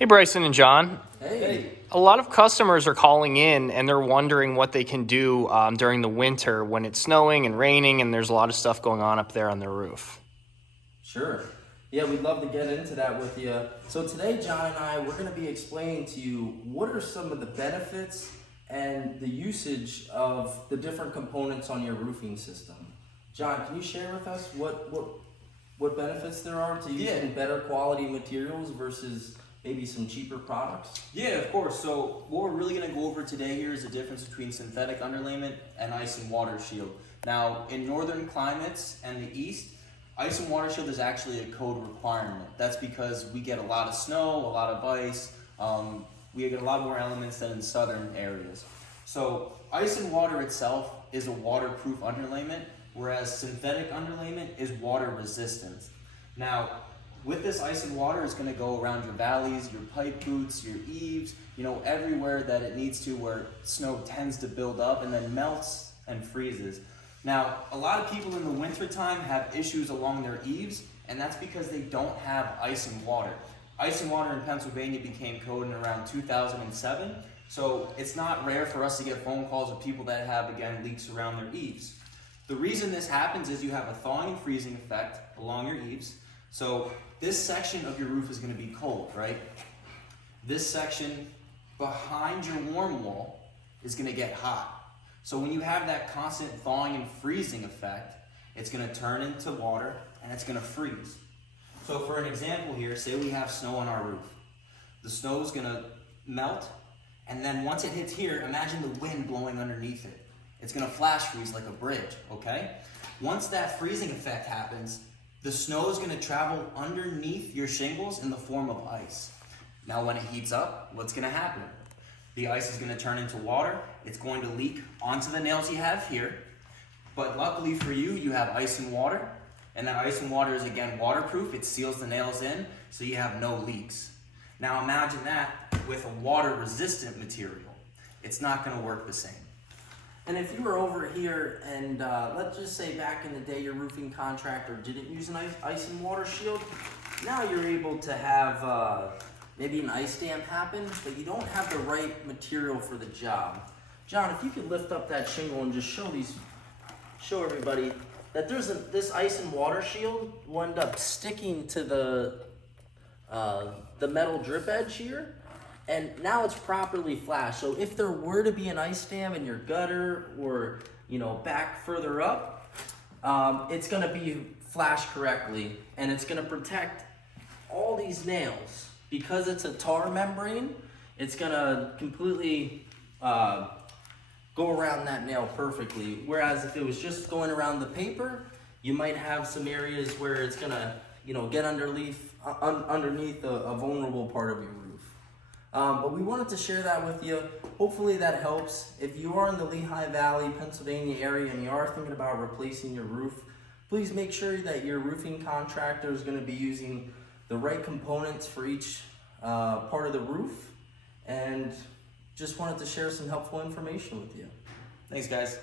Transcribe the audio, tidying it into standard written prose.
Hey, Bryson and John. Hey. A lot of customers are calling in and they're wondering what they can do during the winter when it's snowing and raining and there's a lot of stuff going on up there on their roof. Sure. Yeah, we'd love to get into that with you. So today, John and I, we're going to be explaining to you what are some of the benefits and the usage of the different components on your roofing system. John, can you share with us what benefits there are to using better quality materials versus maybe some cheaper products? Yeah, of course. So what we're really going to go over today here is the difference between synthetic underlayment and ice and water shield. Now, in northern climates and the east, ice and water shield is actually a code requirement. That's because we get a lot of snow, a lot of ice. We get a lot more elements than in southern areas. So ice and water itself is a waterproof underlayment, whereas synthetic underlayment is water resistant. Now, with this ice and water, it's going to go around your valleys, your pipe boots, your eaves, everywhere that it needs to, where snow tends to build up and then melts and freezes. Now, a lot of people in the wintertime have issues along their eaves, and that's because they don't have ice and water. Ice and water in Pennsylvania became code in around 2007, so it's not rare for us to get phone calls of people that have, again, leaks around their eaves. The reason this happens is you have a thawing and freezing effect along your eaves. So this section of your roof is going to be cold, right? This section behind your warm wall is going to get hot. So when you have that constant thawing and freezing effect, it's going to turn into water and it's going to freeze. So for an example here, say we have snow on our roof. The snow is going to melt, and then once it hits here, imagine the wind blowing underneath it. It's going to flash freeze like a bridge, okay? Once that freezing effect happens, the snow is going to travel underneath your shingles in the form of ice. Now when it heats up, what's going to happen? The ice is going to turn into water. It's going to leak onto the nails you have here. But luckily for you, you have ice and water. And that ice and water is, again, waterproof. It seals the nails in, so you have no leaks. Now imagine that with a water-resistant material. It's not going to work the same. And if you were over here and let's just say back in the day your roofing contractor didn't use an ice and water shield, now you're able to have maybe an ice dam happen, but you don't have the right material for the job. John, if you could lift up that shingle and just show everybody that this ice and water shield will end up sticking to the metal drip edge here. And now it's properly flashed. So if there were to be an ice dam in your gutter or, back further up, it's going to be flashed correctly. And it's going to protect all these nails. Because it's a tar membrane, it's going to completely go around that nail perfectly. Whereas if it was just going around the paper, you might have some areas where it's going to, get underneath a vulnerable part of your roof. But we wanted to share that with you. Hopefully that helps. If you are in the Lehigh Valley, Pennsylvania area and you are thinking about replacing your roof, please make sure that your roofing contractor is going to be using the right components for each part of the roof. And just wanted to share some helpful information with you. Thanks, guys.